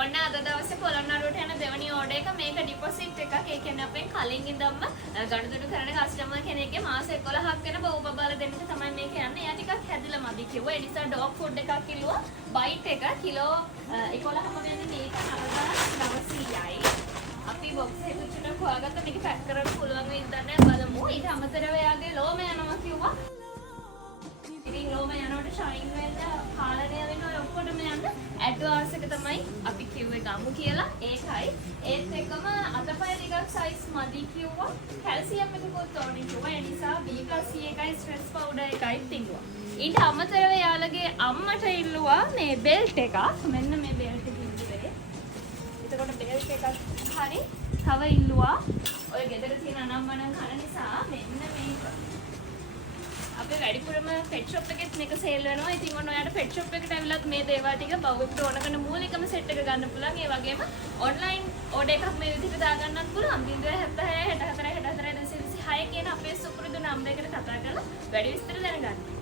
ඔන්න අද දවසේ පොළොන්නරුවට යන දෙවනි ඕඩර් එක මේක ඩිපොසිට් එකක්. ඒ කියන්නේ අපෙන් කලින් ඉඳන්ම ගනුදෙනු කරන කස්ටමර් කෙනෙක්ගේ මාස 11ක් වෙන බහුව බබාලා දෙන්න තමයි මේක යන්නේ. එයා ටිකක් හැදිලා මදි කිව්වා. ඒ නිසා ඩොග් ෆුඩ් එකක් කිව්වා. බයිට් එක කිලෝ 11ම වෙන්නේ මේක 9900යි. අපි බොක්ස් එක චුට්ටක් හොයාගත්ත මේක පැක් කරන්න පුළුවන් වෙයිද නැහැ බලමු. ඊට අමතරව එයාගේ ලෝම යනවා කිව්වා. ඉතින් ලෝම යනකොට ෂයින් වෙන්න පාලනය වෙන ඔය ඔක්කොටම යන්න ඇඩ්වාන්ස් එක තමයි අපි කිව්වේ ගමු කියලා. ඒකයි. ඒත් එක්කම අතපය ටිකක් සයිස් මදි කිව්වා. කැල්සියම් එකකුත් ඕනේ කිව්වා. ඒ නිසා B+C එකයි ස්ට්‍රෙස් පවුඩර් එකයි තිබුණා. ඊට අමතරව යාළගේ අම්මට ඉල්ලුවා මේ බෙල්ට් එකක්. මෙන්න මේ බෙල්ට් එක ඉල්ලුවේ. එතකොට බෙල්ට් එකක් හරි තව ඉල්ලුවා. ඔය ගෙදර තියෙන අනම්මනම් කන නිසා මෙන්න මේක. අපේ වැඩිපුරම පෙට් ෂොප් එකෙත් මේක සේල් වෙනවා. ඉතින් ඔන්න ඔයාලට පෙට් ෂොප් එකට ඇවිල්ලත් මේ දේවල් ටික බවුට ඕන කරන මූලිකම සෙට් එක ගන්න පුළුවන්. ඒ වගේම ඔන්ලයින් ඕඩර් එකක් මේ විදිහට දාගන්නත් පුළුවන්. 076 64 64 226 කියන අපේ සුපුරුදු නම්බරයකට කතා කරලා වැඩි විස්තර දැනගන්න.